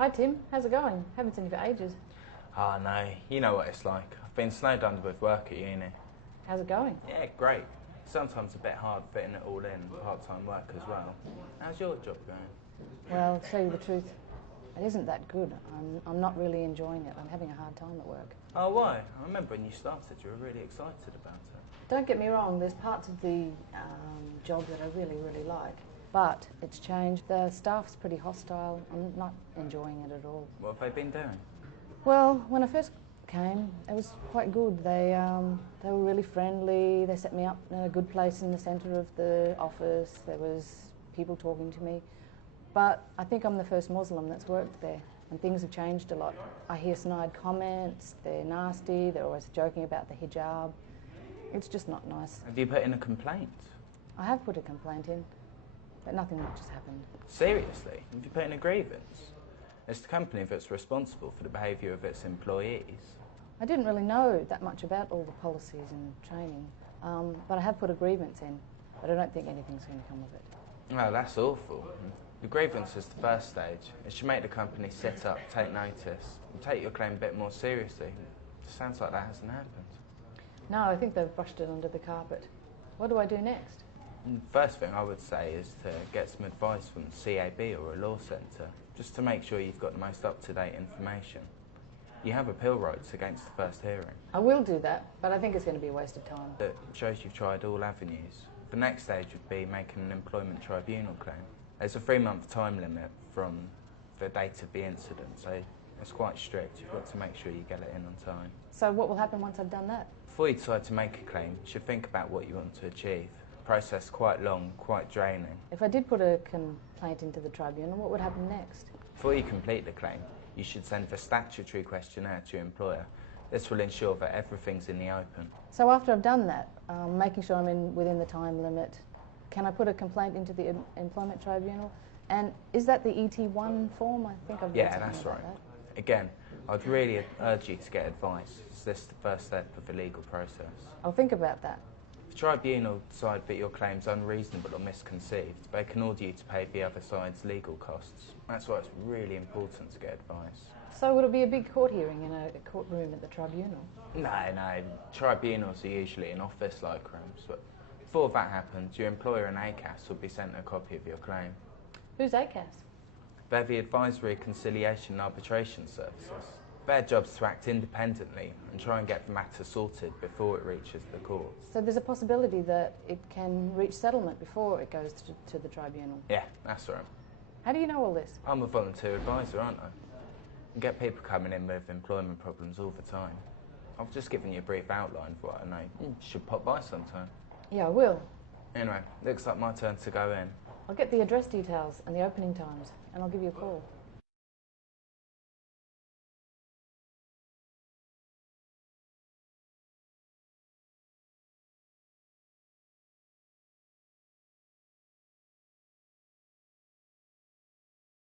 Hi Tim, how's it going? Haven't seen you for ages. Ah, no, you know what it's like. I've been snowed under with work at uni. How's it going? Yeah, great. Sometimes a bit hard fitting it all in, part-time work as well. How's your job going? Well, to tell you the truth, it isn't that good. I'm not really enjoying it. I'm having a hard time at work. Oh, why? I remember when you started, you were really excited about it. Don't get me wrong, there's parts of the job that I really, really like. But it's changed. The staff's pretty hostile. I'm not enjoying it at all. What have they been doing? Well, when I first came, it was quite good. They were really friendly. They set me up in a good place in the centre of the office. There was people talking to me. But I think I'm the first Muslim that's worked there, and things have changed a lot. I hear snide comments. They're nasty. They're always joking about the hijab. It's just not nice. Have you put in a complaint? I have put a complaint in, but nothing much has happened. Seriously? Have you put in a grievance? It's the company that's responsible for the behaviour of its employees. I didn't really know that much about all the policies and training, but I have put a grievance in, but I don't think anything's going to come of it. Oh, that's awful. The grievance is the first stage. It should make the company sit up, take notice, and take your claim a bit more seriously. It sounds like that hasn't happened. No, I think they've brushed it under the carpet. What do I do next? First thing I would say is to get some advice from the CAB or a law centre, just to make sure you've got the most up-to-date information. You have appeal rights against the first hearing. I will do that, but I think it's going to be a waste of time. That shows you've tried all avenues. The next stage would be making an employment tribunal claim. There's a 3-month time limit from the date of the incident, so it's quite strict. You've got to make sure you get it in on time. So what will happen once I've done that? Before you decide to make a claim, you should think about what you want to achieve. The process is quite long, quite draining. If I did put a complaint into the tribunal, what would happen next? Before you complete the claim, you should send the statutory questionnaire to your employer. This will ensure that everything's in the open. So after I've done that, making sure I'm within the time limit, can I put a complaint into the employment tribunal? And is that the ET1 form? I think I've read Yeah, something that's about right. that. Again, I'd really urge you to get advice. This is the first step of the legal process. I'll think about that. If the tribunal decide that your claim's unreasonable or misconceived, they can order you to pay the other side's legal costs. That's why it's really important to get advice. So would it be a big court hearing in a courtroom at the tribunal? No, tribunals are usually in office-like rooms, but before that happens, your employer and ACAS will be sent a copy of your claim. Who's ACAS? They're the Advisory, Conciliation and Arbitration Services. Their job's to act independently and try and get the matter sorted before it reaches the courts. So there's a possibility that it can reach settlement before it goes to the tribunal? Yeah, that's right. How do you know all this? I'm a volunteer advisor, aren't I? I get people coming in with employment problems all the time. I've just given you a brief outline of what I know. You should pop by sometime. Yeah, I will. Anyway, looks like my turn to go in. I'll get the address details and the opening times, and I'll give you a call.